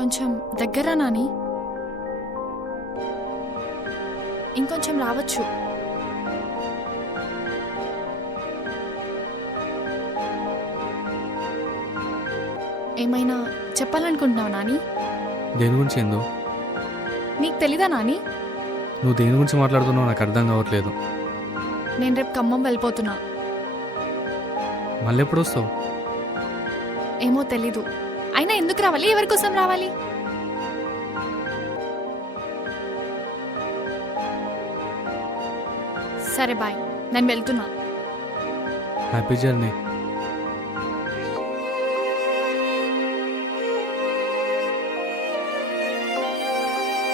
కొంచెం దగ్గర నాని. ఇంకొంచెం రావచ్చు. ఏమైనా చెప్పాలనుకుంటున్నావు నాని? దేని గురించి ఏందో? నీకు తెలీదా నాని? నువ్వు దేని గురించి మాట్లాడుతున్నావు నాకు అర్థం కావట్లేదు. నేను రేపు ఖమ్మం వెళ్ళిపోతున్నా. మళ్ళీ ఎప్పుడు వస్తావు? ఏమో తెలీదు. అయినా ఎందుకు రావాలి? ఎవరి కోసం రావాలి? సరే బాయ్, నేను వెళ్తున్నా. Happy journey.